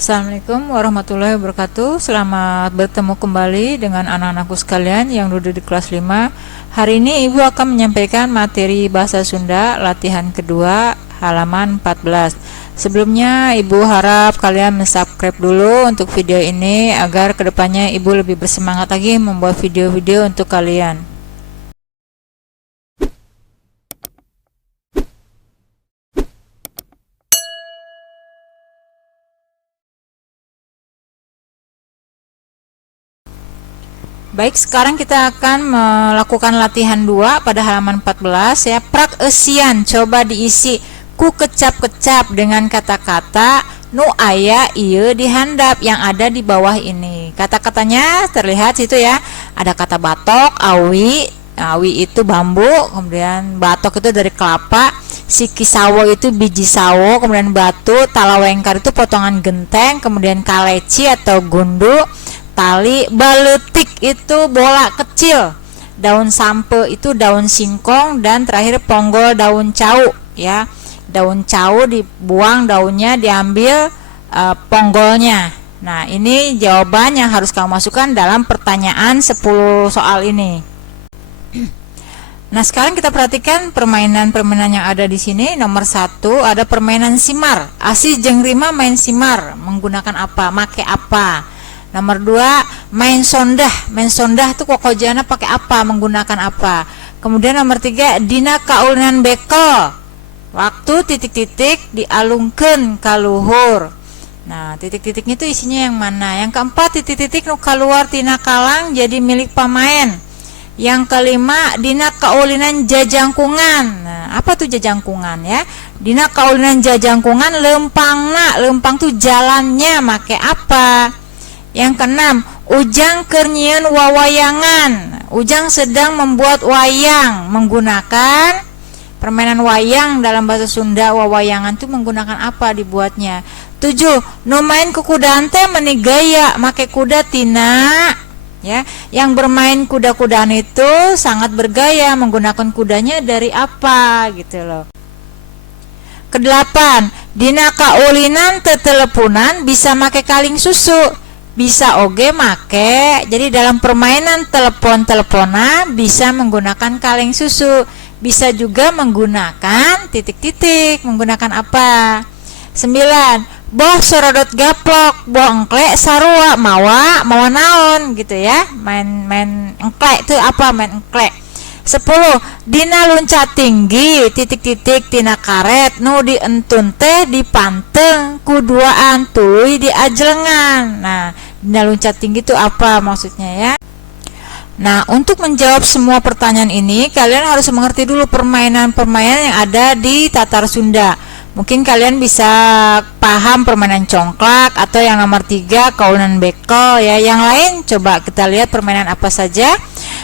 Assalamualaikum warahmatullahi wabarakatuh. Selamat bertemu kembali dengan anak-anakku sekalian yang duduk di kelas 5. Hari ini Ibu akan menyampaikan materi bahasa Sunda latihan kedua halaman 14. Sebelumnya Ibu harap kalian subscribe dulu untuk video ini agar kedepannya Ibu lebih bersemangat lagi membuat video-video untuk kalian. Baik, sekarang kita akan melakukan latihan 2 pada halaman 14 ya. Prakesian, coba diisi ku kecap-kecap dengan kata-kata nu aya ieu di handap yang ada di bawah ini. Kata-katanya terlihat situ ya. Ada kata batok, awi, awi itu bambu, kemudian batok itu dari kelapa, siki sawo itu biji sawo, kemudian batu, talawengkar itu potongan genteng, kemudian kaleci atau gundu, tali, baletik itu bola kecil, daun sampe itu daun singkong, dan terakhir ponggol daun cau ya. Daun cau dibuang daunnya, diambil ponggolnya. Nah, ini jawaban yang harus kamu masukkan dalam pertanyaan 10 soal ini. Nah, sekarang kita perhatikan permainan-permainan yang ada di sini. Nomor 1 ada permainan simar. Asi jeung Rima main simar menggunakan apa? Make apa? Nomor 2 main sondah. Main sondah itu kokojana pakai apa? Menggunakan apa? Kemudian nomor 3 dina kaulinan bekel. Waktu titik-titik dialungkeun ka luhur. Nah, titik-titiknya itu isinya yang mana? Yang keempat, titik-titik nu keluar tina kalang jadi milik pamain. Yang kelima, dina kaulinan jajangkungan. Nah, apa tuh jajangkungan ya? Dina kaulinan jajangkungan lempangna. Lempang tuh jalannya make apa? Yang keenam, ujang keur nyieun wawayangan. Ujang sedang membuat wayang menggunakan permainan wayang. Dalam bahasa Sunda wawayangan itu menggunakan apa dibuatnya? 7, nu main ku kudaan teh meuni gaya make kuda tina ya. Yang bermain kuda-kudaan itu sangat bergaya, menggunakan kudanya dari apa gitu loh. Kedelapan, dina kaulinan tetelepunan bisa make kaling susu. Bisa oge make. Jadi dalam permainan telepon-teleponan bisa menggunakan kaleng susu. Bisa juga menggunakan titik-titik. Menggunakan apa? 9, boh sorodot gaplok, boh engklek sarua, mawa naon gitu ya. Main engklek itu apa? Main engklek. 10, dina luncat tinggi titik-titik tina karet nu dientun teh dipanteng kuduaan tuluy diajlengan. Nah, dina luncat tinggi itu apa maksudnya ya? Nah, untuk menjawab semua pertanyaan ini kalian harus mengerti dulu permainan-permainan yang ada di Tatar Sunda. Mungkin kalian bisa paham permainan congklak atau yang nomor 3 kaulinan bekel ya. Yang lain coba kita lihat permainan apa saja.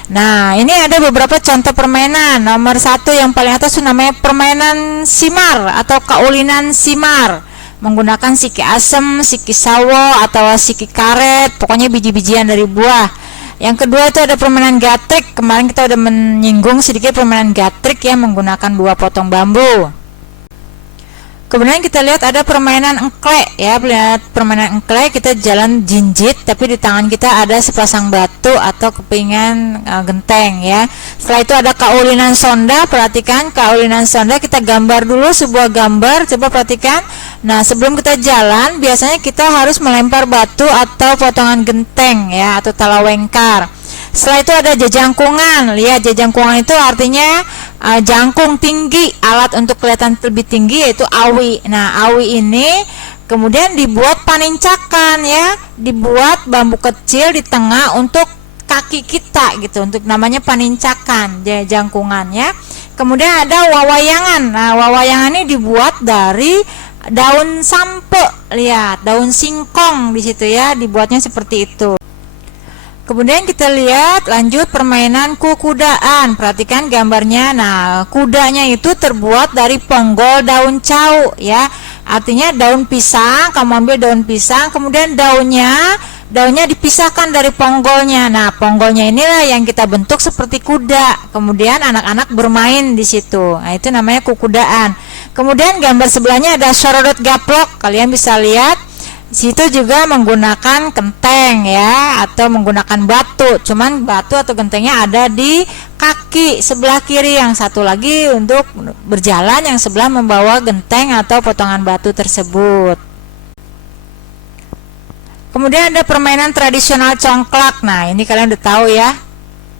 Nah, ini ada beberapa contoh permainan. Nomor 1 yang paling atas itu namanya permainan simar atau kaulinan simar. Menggunakan siki asem, siki sawo, atau siki karet, pokoknya biji-bijian dari buah. Yang kedua itu ada permainan gatrik. Kemarin kita udah menyinggung sedikit permainan gatrik ya, menggunakan 2 potong bambu. Kemudian kita lihat ada permainan engklek ya. Lihat permainan engklek, kita jalan jinjit tapi di tangan kita ada sepasang batu atau kepingan genteng ya. Setelah itu ada kaulinan sonda. Perhatikan kaulinan sonda, kita gambar dulu sebuah gambar, coba perhatikan. Nah, sebelum kita jalan biasanya kita harus melempar batu atau potongan genteng ya, atau talawengkar. Setelah itu ada jajangkungan. Lihat, jajangkungan itu artinya jangkung tinggi, alat untuk kelihatan lebih tinggi yaitu awi. Nah, awi ini kemudian dibuat panincakan ya, dibuat bambu kecil di tengah untuk kaki kita gitu, untuk namanya panincakan, jangkungan ya. Kemudian ada wawayangan. Nah, wawayangan ini dibuat dari daun sampe. Lihat, daun singkong di situ ya, dibuatnya seperti itu. Kemudian kita lihat lanjut permainan kukudaan. Perhatikan gambarnya. Nah, kudanya itu terbuat dari ponggol daun cau ya. Artinya daun pisang, kamu ambil daun pisang, kemudian daunnya dipisahkan dari ponggolnya. Nah, ponggolnya inilah yang kita bentuk seperti kuda. Kemudian anak-anak bermain di situ. Nah, itu namanya kukudaan. Kemudian gambar sebelahnya ada sorodot gaplok. Kalian bisa lihat Situ juga menggunakan genteng ya, atau menggunakan batu. Cuman batu atau gentengnya ada di kaki sebelah kiri, yang satu lagi untuk berjalan, yang sebelah membawa genteng atau potongan batu tersebut. Kemudian ada permainan tradisional congklak. Nah, ini kalian udah tahu ya.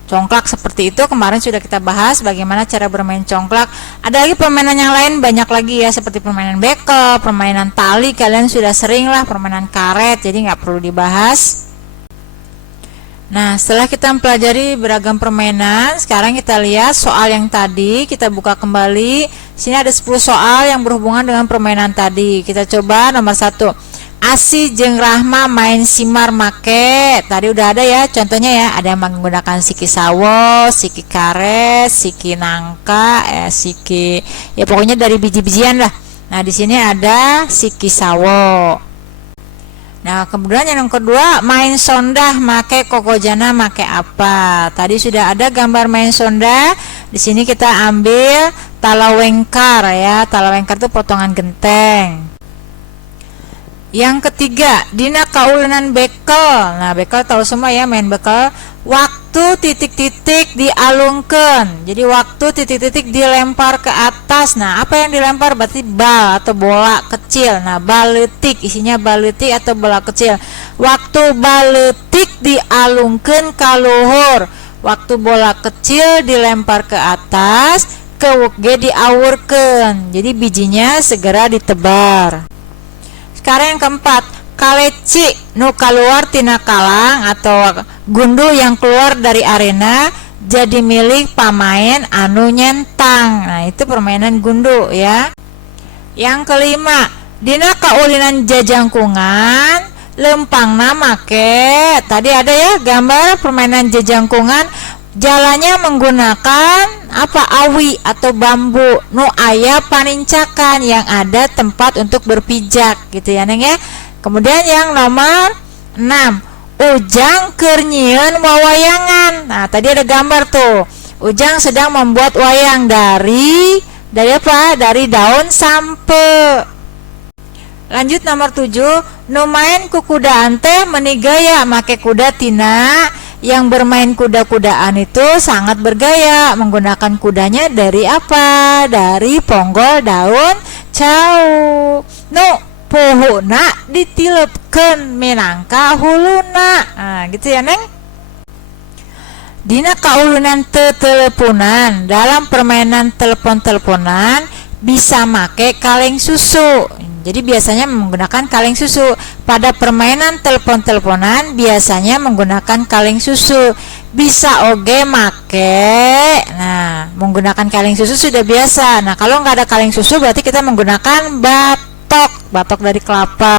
Congklak seperti itu kemarin sudah kita bahas bagaimana cara bermain congklak. Ada lagi permainan yang lain banyak lagi ya, seperti permainan bekel, permainan tali, kalian sudah sering lah, permainan karet, jadi nggak perlu dibahas. Nah, setelah kita mempelajari beragam permainan, sekarang kita lihat soal yang tadi, kita buka kembali. Sini ada 10 soal yang berhubungan dengan permainan tadi. Kita coba nomor 1. Asi jeung Rahma main simar make. Tadi udah ada ya contohnya ya, ada yang menggunakan siki sawo, siki karet, siki nangka, siki, ya pokoknya dari biji-bijian lah. Nah, di sini ada siki sawo. Nah, kemudian yang kedua, main sondah make kokojana make apa. Tadi sudah ada gambar main sondah. Di sini kita ambil talawengkar ya. Talawengkar itu potongan genteng. Yang ketiga, dina kaulenan bekel. Nah, bekel tahu semua ya, main bekel. Waktu titik-titik dialungkan. Jadi waktu titik-titik dilempar ke atas. Nah, apa yang dilempar? Berarti bal atau bola kecil. Nah, baletik, isinya baletik atau bola kecil. Waktu baletik dialungkan ka luhur. Waktu bola kecil dilempar ke atas, ke ge diawurkeun. Jadi bijinya segera ditebar. Sekarang yang keempat, kaleci nu keluar tina kalang atau gundu yang keluar dari arena jadi milik pamain anu nyentang. Nah, itu permainan gundu ya. Yang kelima, dina kaulinan jajangkungan lempangna make. Tadi ada ya gambar permainan jajangkungan. Jalannya menggunakan apa, awi atau bambu nu aya panincakan, yang ada tempat untuk berpijak gitu ya Neng ya. Kemudian yang nomor 6, ujang keur nyieun wawayangan. Nah, tadi ada gambar tuh, ujang sedang membuat wayang dari apa? Dari daun sampe. Lanjut nomor 7, nu main ku kudaan teh meuni gaya make kuda tina. Yang bermain kuda-kudaan itu sangat bergaya, menggunakan kudanya dari apa? Dari ponggol daun cau. Nu pohona ditilepkeun minangka huluna. Nah, gitu ya Neng. Dina kaulunan teteleponan, dalam permainan telepon-teleponan bisa make kaleng susu. Jadi biasanya menggunakan kaleng susu. Pada permainan telepon-teleponan biasanya menggunakan kaleng susu. Bisa oge make. Nah, menggunakan kaleng susu sudah biasa. Nah, kalau nggak ada kaleng susu berarti kita menggunakan batok dari kelapa.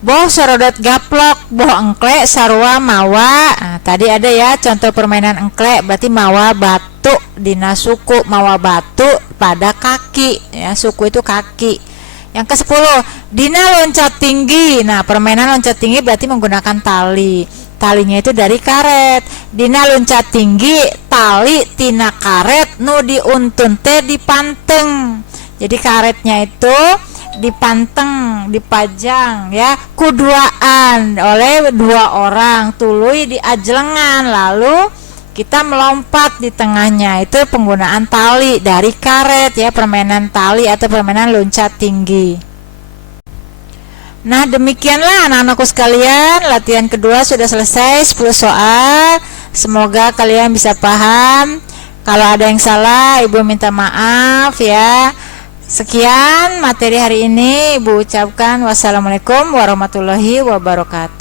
Boh sorodot gaplok, boh engklek sarua mawa. Nah, tadi ada ya contoh permainan engklek, berarti mawa batu dina suku, mawa batu pada kaki ya, suku itu kaki. Yang ke-10, dina loncat tinggi. Nah, permainan loncat tinggi berarti menggunakan tali. Talinya itu dari karet. Dina loncat tinggi, tali tina karet nu diuntun teh dipanteng. Jadi karetnya itu dipanteng, dipajang ya, kuduaan oleh 2 orang, tuluy diajlengan, lalu kita melompat di tengahnya. Itu penggunaan tali dari karet ya, permainan tali atau permainan loncat tinggi. Nah, demikianlah anak-anakku sekalian, latihan kedua sudah selesai, 10 soal. Semoga kalian bisa paham. Kalau ada yang salah, Ibu minta maaf ya. Sekian materi hari ini, Ibu ucapkan wassalamualaikum warahmatullahi wabarakatuh.